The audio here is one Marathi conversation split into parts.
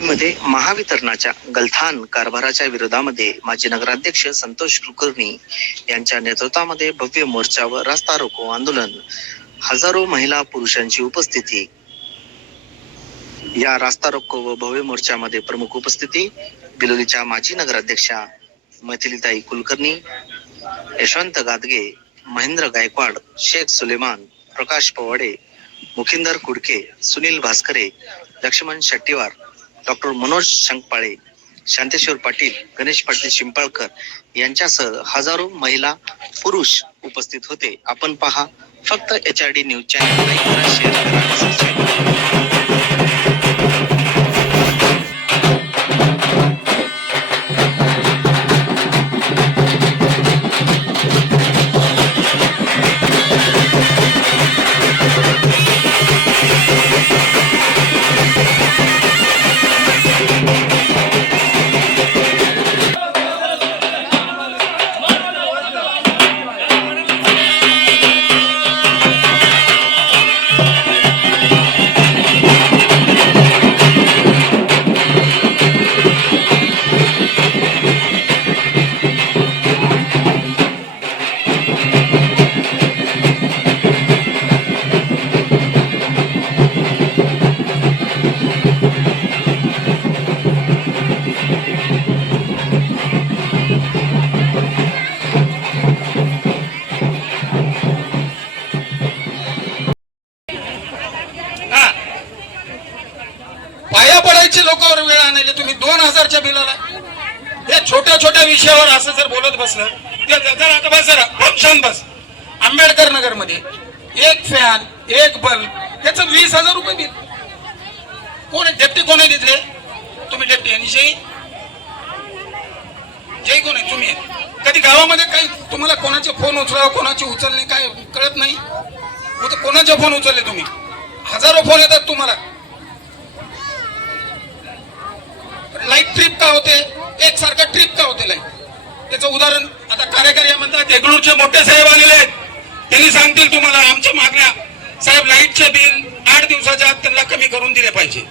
मध्ये महावितरणाच्या गलथान कारभाराच्या विरोधामध्ये माजी नगराध्यक्ष संतोष कुलकर्णी यांच्या नेतृत्वामध्ये भव्य मोर्चा व रास्ता रोको आंदोलन. हजारो महिला पुरुषांची उपस्थिती. या रास्ता रोको व भव्य मोर्चामध्ये प्रमुख उपस्थिती बिलोलीच्या माजी नगराध्यक्षा मैथिलीताई कुलकर्णी यशवंत गादगे महेंद्र गायकवाड शेख सुलेमान प्रकाश पवाडे मुखिंदर कुडके सुनील भास्करे लक्ष्मण शेट्टीवार डॉक्टर मनोज शंकपाळे शांतेश्वर पाटील गणेश पाटील शिंपाळकर यांच्यासह हजारो महिला पुरुष उपस्थित होते. आपण पहा फक्त H R D news channel share पाया लोकांवर वेळ आणले तुम्ही दोन हजारच्या बिलाला. या छोट्या छोट्या विषयावर असं जर बोलत बसलं तर जर आता बस जरा शांत बस. आंबेडकर नगरमध्ये एक फॅन एक बल्ब त्याचं वीस हजार रुपये बिल. कोण डेप्टी कोण आहे तिथले? तुम्ही डेप्टी आणि जय जय कोण आहे? तुम्ही आहे. कधी गावामध्ये काही तुम्हाला कोणाचे फोन उचलावा कोणाचे उचलणे काय कळत नाही? कोणाचे फोन उचलले तुम्ही? हजारो फोन येतात तुम्हाला. लाइट ट्रिप का होते? एक सारखं ट्रिप का होते लाइट? त्याचं उदाहरण आता कार्यकारी म्हणतात देगलूरचे मोठे साहेब आलेले आहेत. त्यांनी सांगतील तुम्हाला आमच्या मागण्या. साहेब लाईटचे बिल आठ दिवसाच्या आत त्यांना कमी करून दिले पाहिजे.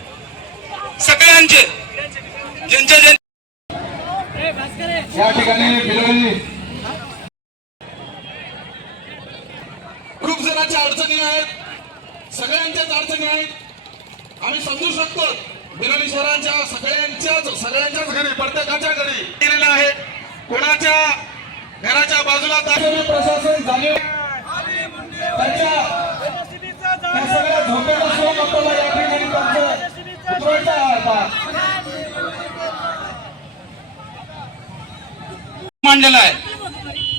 सगळ्यांचे. ज्यांच्या ज्यांचे या ठिकाणी खूप जणांच्या अडचणी आहेत. सगळ्यांच्याच अडचणी आहेत. आम्ही समजू शकतो. बिलोली शहराच्या सगळ्यांच्याच सगळ्यांच्याच घरी प्रत्येकाच्या घरी केलेलं आहे. कोणाच्या घराच्या बाजूला प्रशासन झाले? सगळ्या झोपेला शोक आपल्याला या ठिकाणी त्यांचं आहे मांडलेला आहे.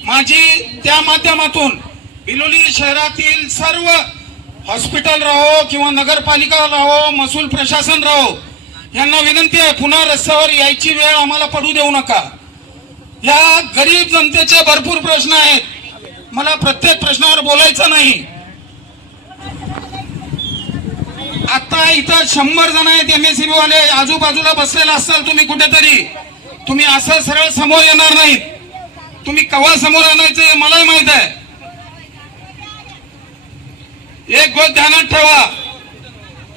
माझी त्या माध्यमातून बिलोली शहरातील सर्व हॉस्पिटल राहो किंवा नगरपालिका राहो महसूल प्रशासन राहो यांना विनंती आहे पुन्हा रस्त्यावर यायची वेळ आम्हाला पडू देऊ नका. या गरीब जनतेचे भरपूर प्रश्न आहेत. मला प्रत्येक प्रश्नावर बोलायचं नाही. आता इथं शंभर जण आहेत एमएससीबी वाले आजूबाजूला बसलेला असाल तुम्ही कुठेतरी. तुम्ही असं सरळ समोर येणार नाहीत. तुम्ही कवा समोर आणायचं हे मलाही माहीत आहे. एक गोष्ट ध्यानात ठेवा.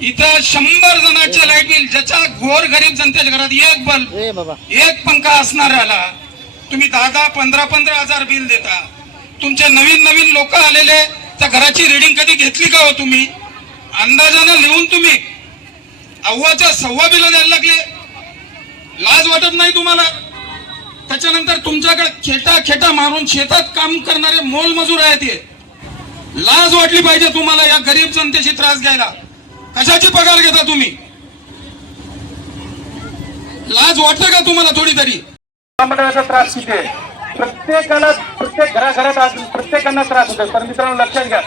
इथं शंभर जणांचे लाइट बिल ज्याच्या गोर गरीब जनतेच्या घरात एक बल्ब एक पंखा असणाऱ्याला तुम्ही दहा दहा पंधरा पंधरा हजार बिल देता. तुमचे नवीन नवीन लोक आलेले त्या घराची रिडिंग कधी घेतली का हो तुम्ही? अंदाजानं लिहून तुम्ही. अव्वाच्या सव्वा बिल द्यायला लागले. लाज वाटत नाही तुम्हाला? त्याच्यानंतर तुमच्याकडे खेटा खेटा मारून शेतात काम करणारे मोलमजूर आहेत हे. लाज वाटली पाहिजे तुम्हाला या गरीब जनतेशी त्रास घ्यायला. कशाची पगार घेता तुम्ही? लाज वाटतं का तुम्हाला थोडी तरी? महामंडळाचा त्रास किती आहे? प्रत्येकाला प्रत्येक घराघरात आज प्रत्येकांना त्रास होतो तर मित्रांनो लक्षात घ्या.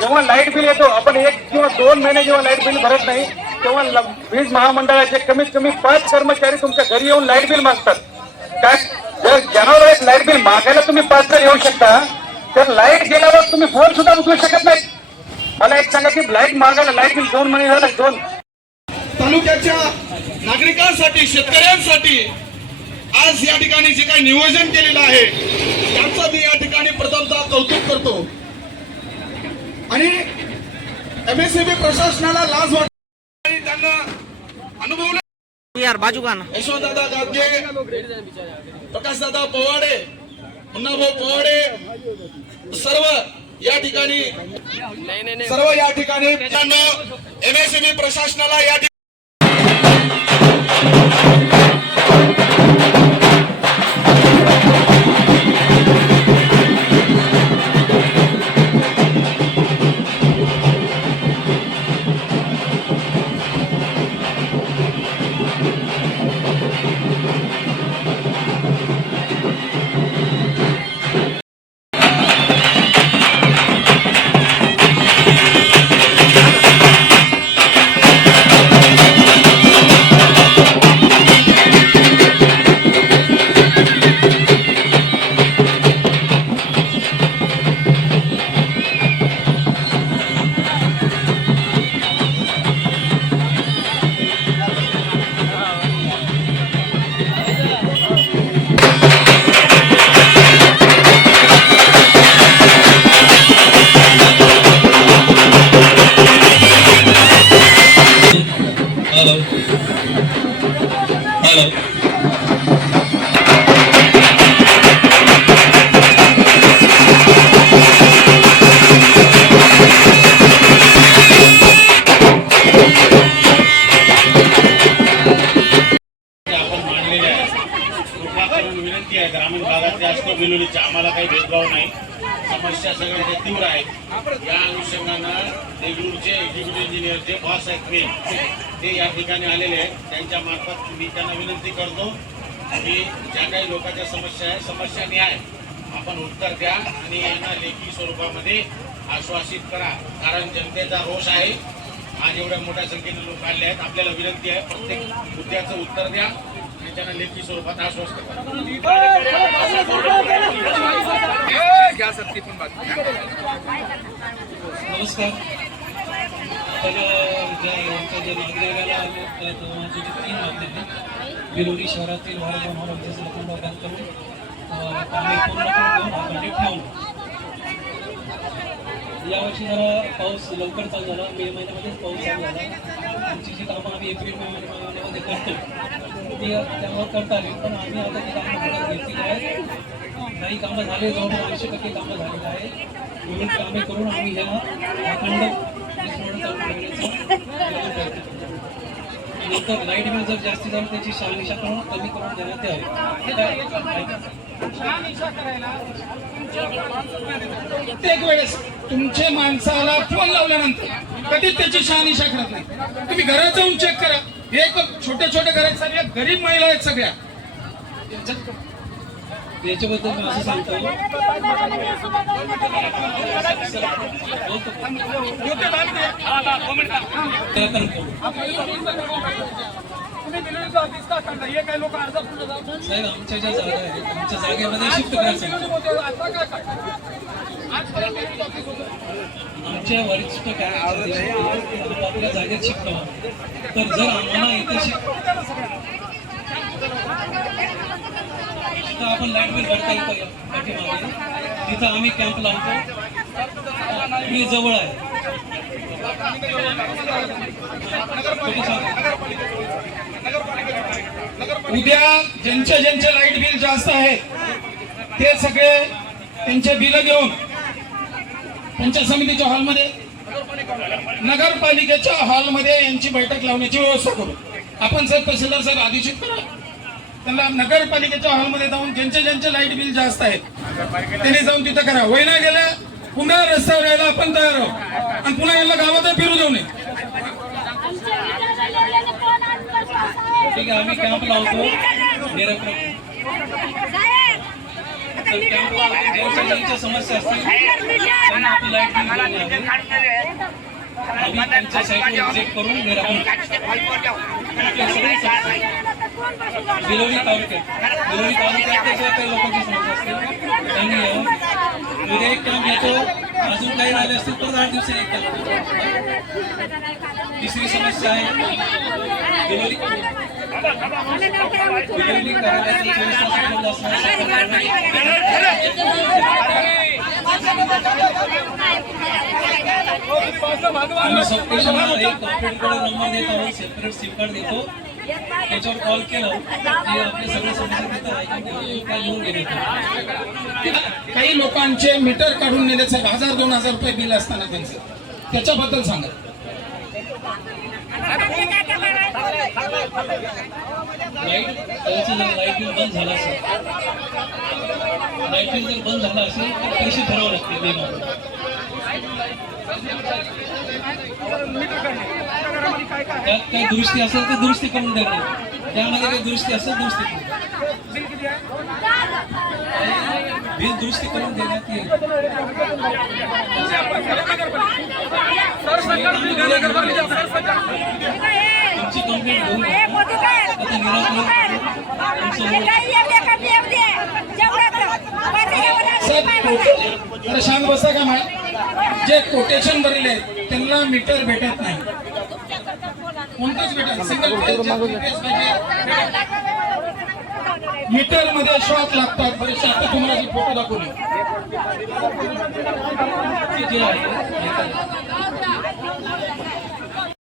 जेव्हा लाइट बिल येतो आपण एक किंवा दोन महिने जेव्हा लाइट बिल भरत नाही तेव्हा ल- वीज महामंडळाचे कमीत कमी पाच कर्मचारी तुमच्या घरी येऊन लाइट बिल मागतात. काय? जर जनावर लाइट बिल मागायला तुम्ही पाच तर येऊ शकता तर लाइट गेल्यावर तुम्ही फोन सुद्धा उचलू शकत नाही. मला एक सांगा की लाइट मागायला लाइट बिल दोन महिने झालं दोन. तालुक्याच्या नागरिकांसाठी शेतकऱ्यांसाठी आज या ठिकाणी जे काही नियोजन केलेलं आहे त्याचं मी या ठिकाणी प्रथमतः कौतुक करतो. आणि एमएससीबी प्रशासनाला लाज वाटत. आणि त्यांना अनुभवलं. यार बाजू का ना यशवंतदादा गादगे प्रकाशदादा पवाडे मुन्नाभाऊ पवाडे सर्व या ठिकाणी सर्व या ठिकाणी एमएसएमई प्रशासनाला या ठिकाणी या अनुषंगानं देगलूरचे एक्झिक्युटिव्ह इंजिनियर जे बॉस आहेत ते या ठिकाणी आलेले आहेत त्यांच्या मार्फत मी त्यांना विनंती करतो की ज्या काही लोकांच्या समस्या आहे समस्या न्याय आपण उत्तर द्या आणि यांना लेखी स्वरूपामध्ये आश्वासित करा कारण जनतेचा रोष आहे आज एवढ्या मोठ्या संख्येने लोक आले आहेत आपल्याला विनंती आहे प्रत्येक मुद्द्याचं उत्तर द्या आणि त्यांना लेखी स्वरूपात आश्वस्त करा नमस्कार. तर ज्या आमच्या जे नागरिकाला आले तर माझे तीन मागणी बिलोरी शहरातील भारत महाराजांचे लोखंड बंद करून अं, यावर्षी जरा पाऊस लवकर चालू झाला मे महिन्यामध्येच पाऊस चालू झाला. आमची जी कामं आम्ही एप्रिल मे महिन्यामध्ये करतो ती त्यामुळे करता आली. पण आम्ही आता ती कामं घेतली आहेत काही कामं झाले जवळपास ऐंशी टक्के कामं झालेली आहे विविध कामे करून आम्ही ह्या अखंड नंतर लाइट बिल जर जास्ती झालं त्याची शहानिशा करून कमी करून देण्यात यावी. प्रत्येक वेळेस तुमच्या माणसाला फोन लावल्यानंतर कधीच त्याची शहानिशा करत नाही. तुम्ही घरात जाऊन चेक करा. एक छोट्या छोट्या घरात सगळ्या गरीब महिला आहेत सगळ्या. याच्याबद्दल मी असं सांगतो. प्रयत्न करू. का लोक साहेब आमच्या ज्या जागा आहेत आमच्या जागेमध्ये शिफ्ट करायचं आमच्या वरिष्ठ काय आपल्या जागेत शिफ्ट तर जर आम्हाला इथे शिफ्ट तिथं आपण लाइट बिल भरता येतं पाठीमागे तिथं आम्ही कॅम्प लावतो मी जवळ आहे. उद्या ज्यांचे ज्यांचे लाइट बिल जास्त आहे ते सगळे त्यांचे बिल घेऊन त्यांच्या समितीच्या हॉलमध्ये नगरपालिकेच्या हॉलमध्ये यांची बैठक लावण्याची व्यवस्था करू. आपण सर तहसीलदार साहेब आदेशित करा. त्यांना नगरपालिकेच्या हॉलमध्ये जाऊन ज्यांचे ज्यांचे लाइट बिल जास्त आहेत त्यांनी जाऊन तिथं करा. वय नाही गेल्या पुन्हा रस्त्यावर यायला आपण तयार आहोत. आणि पुन्हा यांना गावात फिरू देऊ नये. ठीक आहे आम्ही कॅम्प लावतो. निरप्र तर कॅम्प लावतो. ज्यांच्या ज्यांच्या समस्या असतील त्यांना आपली लाइट. आम्ही त्यांच्या साईटवर करून निराकरण बिलोली तालुक्यात. बिलोली तालुक्यात ज्या काही लोकांची समस्या असतील त्यांनी यावं उद्या एक काम येतो अजून काही राहिले असतील तर आठ दिवसांनी एक कॅम्प तिसरी समस्या आहे. बिलोली बिलोली आम्ही सब एक कंप्लेंटकडे नंबर देत आहोत सेपरेट सिम कार्ड देतो. त्याच्यावर कॉल केला. की आपले सगळे समस्या तिथं ऐकून काही लोकांचे मीटर काढून नेले साहेब हजार दोन हजार रुपये बिल असताना त्यांचं. त्याच्याबद्दल सांगा. लाइट बिल बंद झालं असेल लाइट बिल जर बंद झालं असेल तर पैसे त्यात काही दुरुस्ती असेल तर दुरुस्ती करून देणार त्यामध्ये काही दुरुस्ती असेल दुरुस्ती करून बिल दुरुस्ती करून देण्यात येईल. तुमची कंप्लेंट घेऊन आता निराकरण साहेब जरा शांत बसा का मॅडम? जे कोटेशन भरले आहेत त्यांना मीटर भेटत नाही. कोणतंच भेटत सिंगल मीटरमध्ये शॉक लागतात बरेचसे आता तुम्हाला जे फोटो दाखवले.